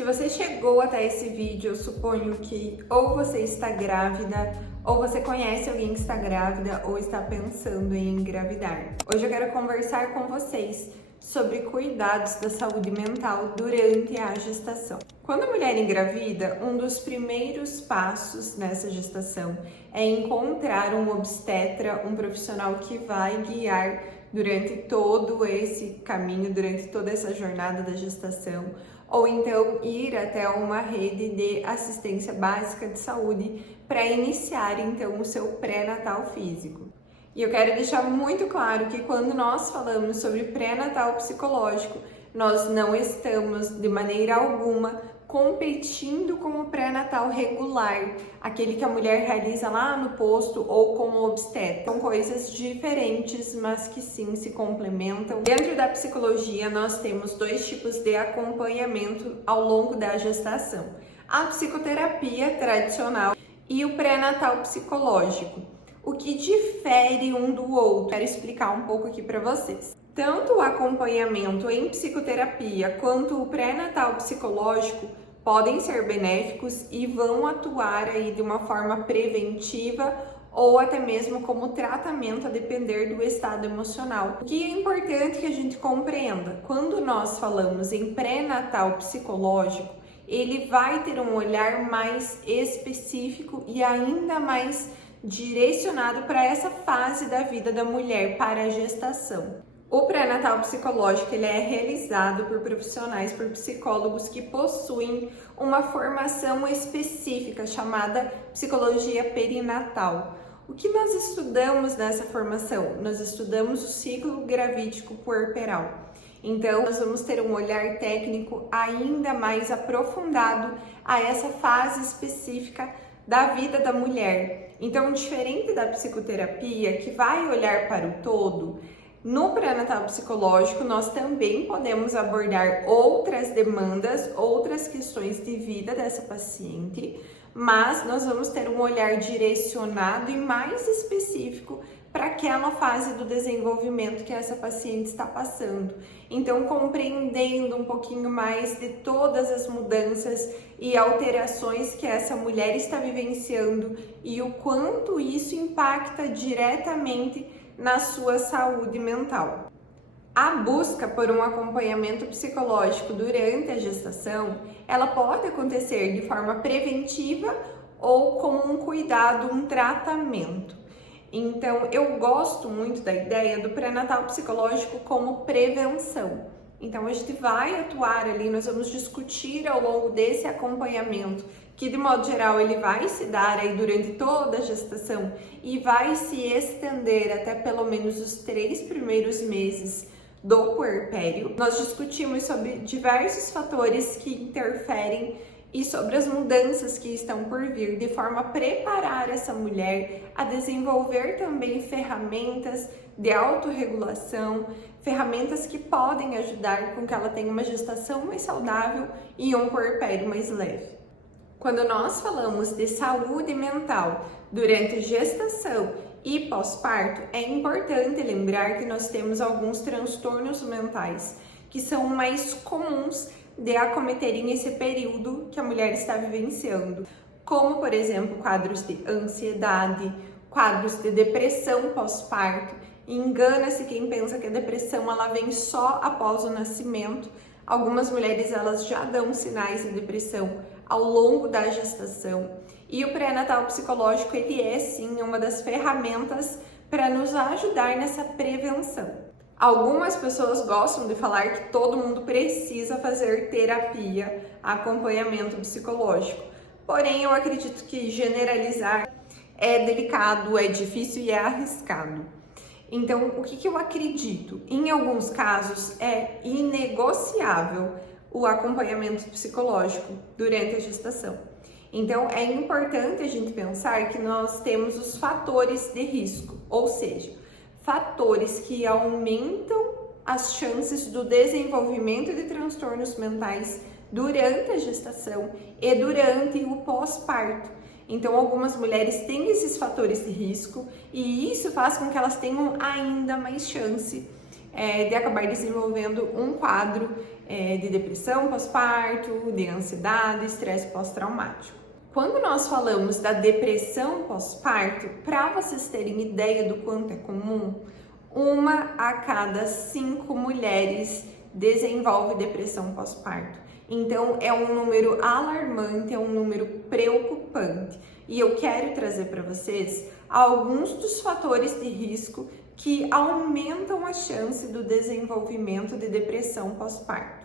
Se você chegou até esse vídeo, eu suponho que ou você está grávida, ou você conhece alguém que está grávida, ou está pensando em engravidar. Hoje eu quero conversar com vocês sobre cuidados da saúde mental durante a gestação. Quando a mulher engravida, um dos primeiros passos nessa gestação é encontrar um obstetra, um profissional que vai guiar durante todo esse caminho, durante toda essa jornada da gestação, ou então ir até uma rede de assistência básica de saúde para iniciar então o seu pré-natal físico. E eu quero deixar muito claro que quando nós falamos sobre pré-natal psicológico, nós não estamos de maneira alguma competindo com o pré-natal regular, aquele que a mulher realiza lá no posto ou com o obstetra. São coisas diferentes, mas que sim se complementam. Dentro da psicologia, nós temos dois tipos de acompanhamento ao longo da gestação: a psicoterapia tradicional e o pré-natal psicológico. O que difere um do outro? Quero explicar um pouco aqui para vocês. Tanto o acompanhamento em psicoterapia quanto o pré-natal psicológico podem ser benéficos e vão atuar aí de uma forma preventiva ou até mesmo como tratamento a depender do estado emocional. O que é importante que a gente compreenda, quando nós falamos em pré-natal psicológico, ele vai ter um olhar mais específico e ainda mais direcionado para essa fase da vida da mulher, para a gestação. O pré-natal psicológico ele é realizado por profissionais, por psicólogos que possuem uma formação específica chamada psicologia perinatal. O que nós estudamos nessa formação? Nós estudamos o ciclo gravídico puerperal. Então, nós vamos ter um olhar técnico ainda mais aprofundado a essa fase específica da vida da mulher. Então, diferente da psicoterapia, que vai olhar para o todo, no pré-natal psicológico nós também podemos abordar outras demandas, outras questões de vida dessa paciente, mas nós vamos ter um olhar direcionado e mais específico para aquela fase do desenvolvimento que essa paciente está passando. Então, compreendendo um pouquinho mais de todas as mudanças e alterações que essa mulher está vivenciando e o quanto isso impacta diretamente na sua saúde mental. A busca por um acompanhamento psicológico durante a gestação, ela pode acontecer de forma preventiva ou como um cuidado, um tratamento. Então, eu gosto muito da ideia do pré-natal psicológico como prevenção. Então, a gente vai atuar ali, nós vamos discutir ao longo desse acompanhamento, que de modo geral ele vai se dar aí durante toda a gestação e vai se estender até pelo menos os 3 primeiros meses do puerpério. Nós discutimos sobre diversos fatores que interferem e sobre as mudanças que estão por vir, de forma a preparar essa mulher a desenvolver também ferramentas de autorregulação, ferramentas que podem ajudar com que ela tenha uma gestação mais saudável e um puerpério mais leve. Quando nós falamos de saúde mental durante gestação e pós-parto, é importante lembrar que nós temos alguns transtornos mentais que são mais comuns de acometerem esse período que a mulher está vivenciando, como, por exemplo, quadros de ansiedade, quadros de depressão pós-parto. Engana-se quem pensa que a depressão ela vem só após o nascimento. Algumas mulheres elas já dão sinais de depressão ao longo da gestação. E o pré-natal psicológico ele é sim uma das ferramentas para nos ajudar nessa prevenção. Algumas pessoas gostam de falar que todo mundo precisa fazer terapia, acompanhamento psicológico. Porém, eu acredito que generalizar é delicado, é difícil e é arriscado. Então, o que eu acredito? Em alguns casos, é inegociável o acompanhamento psicológico durante a gestação. Então, é importante a gente pensar que nós temos os fatores de risco, ou seja, fatores que aumentam as chances do desenvolvimento de transtornos mentais durante a gestação e durante o pós-parto. Então, algumas mulheres têm esses fatores de risco e isso faz com que elas tenham ainda mais chance de acabar desenvolvendo um quadro de depressão pós-parto, de ansiedade, estresse pós-traumático. Quando nós falamos da depressão pós-parto, para vocês terem ideia do quanto é comum, 1 a cada 5 mulheres desenvolve depressão pós-parto. Então, é um número alarmante, é um número preocupante. E eu quero trazer para vocês alguns dos fatores de risco que aumentam a chance do desenvolvimento de depressão pós-parto.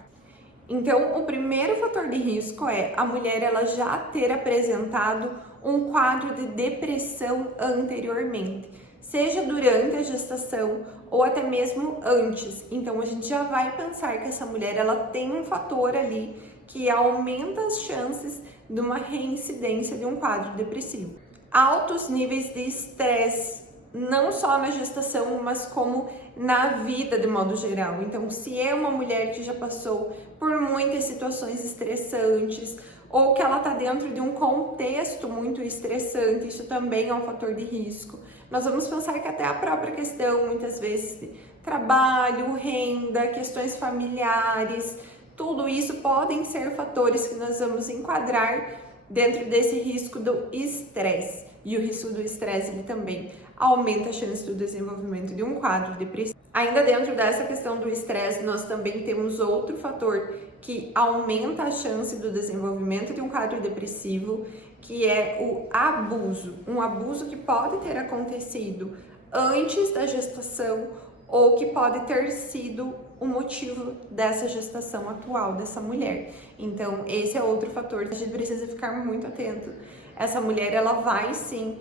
Então, o primeiro fator de risco é a mulher ela já ter apresentado um quadro de depressão anteriormente, seja durante a gestação ou até mesmo antes. Então, a gente já vai pensar que essa mulher ela tem um fator ali que aumenta as chances de uma reincidência de um quadro depressivo. Altos níveis de estresse, não só na gestação, mas como na vida de modo geral. Então, se é uma mulher que já passou por muitas situações estressantes ou que ela está dentro de um contexto muito estressante, isso também é um fator de risco. Nós vamos pensar que até a própria questão, muitas vezes, de trabalho, renda, questões familiares, tudo isso podem ser fatores que nós vamos enquadrar dentro desse risco do estresse. E o risco do estresse ele também aumenta a chance do desenvolvimento de um quadro depressivo. Ainda dentro dessa questão do estresse, nós também temos outro fator que aumenta a chance do desenvolvimento de um quadro depressivo, que é o abuso. Um abuso que pode ter acontecido antes da gestação ou que pode ter sido o motivo dessa gestação atual dessa mulher. Então, esse é outro fator que a gente precisa ficar muito atento. Essa mulher, ela vai sim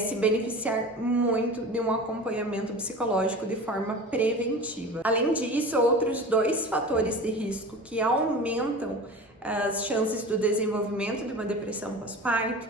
se beneficiar muito de um acompanhamento psicológico de forma preventiva. Além disso, outros 2 fatores de risco que aumentam as chances do desenvolvimento de uma depressão pós-parto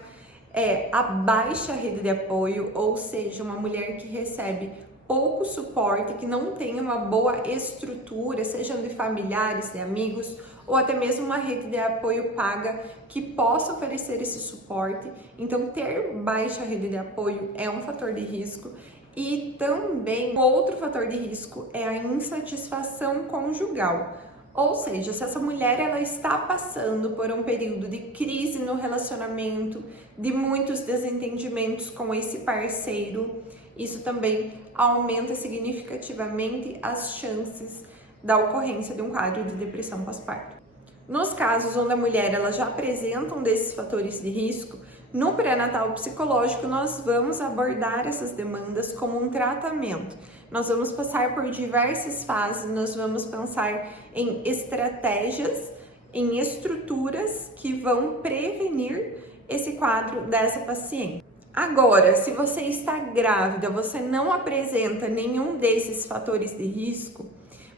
é a baixa rede de apoio, ou seja, uma mulher que recebe pouco suporte, que não tem uma boa estrutura, sejam de familiares, de amigos, ou até mesmo uma rede de apoio paga que possa oferecer esse suporte. Então, ter baixa rede de apoio é um fator de risco. E também, outro fator de risco é a insatisfação conjugal. Ou seja, se essa mulher ela está passando por um período de crise no relacionamento, de muitos desentendimentos com esse parceiro, isso também aumenta significativamente as chances da ocorrência de um quadro de depressão pós-parto. Nos casos onde a mulher ela já apresenta um desses fatores de risco, no pré-natal psicológico nós vamos abordar essas demandas como um tratamento. Nós vamos passar por diversas fases, nós vamos pensar em estratégias, em estruturas que vão prevenir esse quadro dessa paciente. Agora, se você está grávida, você não apresenta nenhum desses fatores de risco,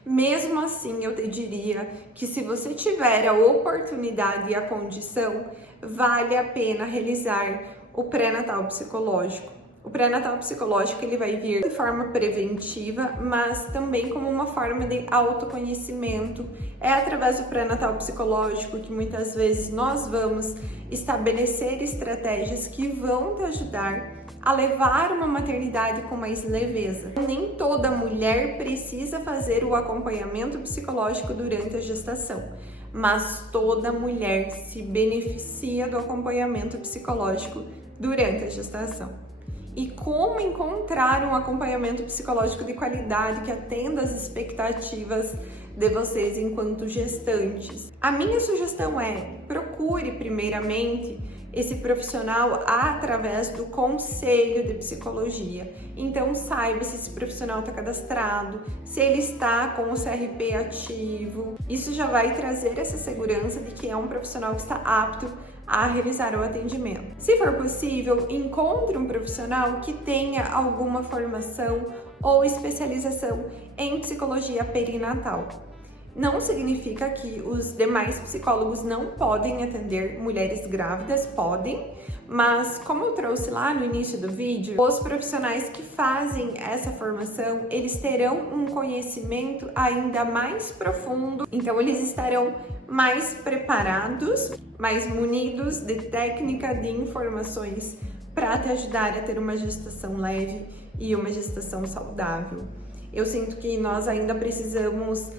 mesmo assim eu te diria que se você tiver a oportunidade e a condição, vale a pena realizar o pré-natal psicológico. O pré-natal psicológico ele vai vir de forma preventiva, mas também como uma forma de autoconhecimento. É através do pré-natal psicológico que muitas vezes nós vamos estabelecer estratégias que vão te ajudar a levar uma maternidade com mais leveza. Nem toda mulher precisa fazer o acompanhamento psicológico durante a gestação, mas toda mulher se beneficia do acompanhamento psicológico durante a gestação. E como encontrar um acompanhamento psicológico de qualidade que atenda às expectativas de vocês enquanto gestantes? A minha sugestão é: procure primeiramente esse profissional através do conselho de psicologia. Então saiba se esse profissional está cadastrado, se ele está com o CRP ativo. Isso já vai trazer essa segurança de que é um profissional que está apto a realizar o atendimento. Se for possível, encontre um profissional que tenha alguma formação ou especialização em psicologia perinatal. Não significa que os demais psicólogos não podem atender mulheres grávidas, podem, mas como eu trouxe lá no início do vídeo, os profissionais que fazem essa formação, eles terão um conhecimento ainda mais profundo, então eles estarão mais preparados, mais munidos de técnica, de informações para te ajudar a ter uma gestação leve e uma gestação saudável. Eu sinto que nós ainda precisamos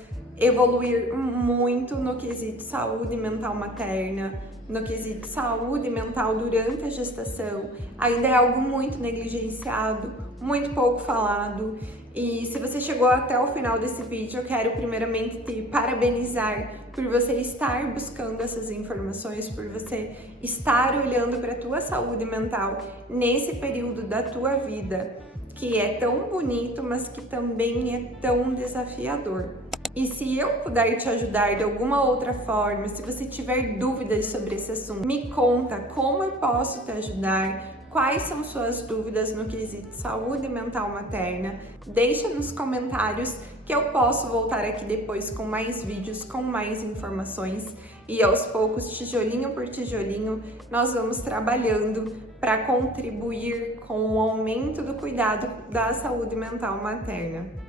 evoluir muito no quesito saúde mental materna, no quesito saúde mental durante a gestação. Ainda é algo muito negligenciado, muito pouco falado. E se você chegou até o final desse vídeo, eu quero primeiramente te parabenizar por você estar buscando essas informações, por você estar olhando para a tua saúde mental nesse período da tua vida, que é tão bonito, mas que também é tão desafiador. E se eu puder te ajudar de alguma outra forma, se você tiver dúvidas sobre esse assunto, me conta como eu posso te ajudar, quais são suas dúvidas no quesito saúde mental materna. Deixa nos comentários que eu posso voltar aqui depois com mais vídeos, com mais informações. E aos poucos, tijolinho por tijolinho, nós vamos trabalhando para contribuir com o aumento do cuidado da saúde mental materna.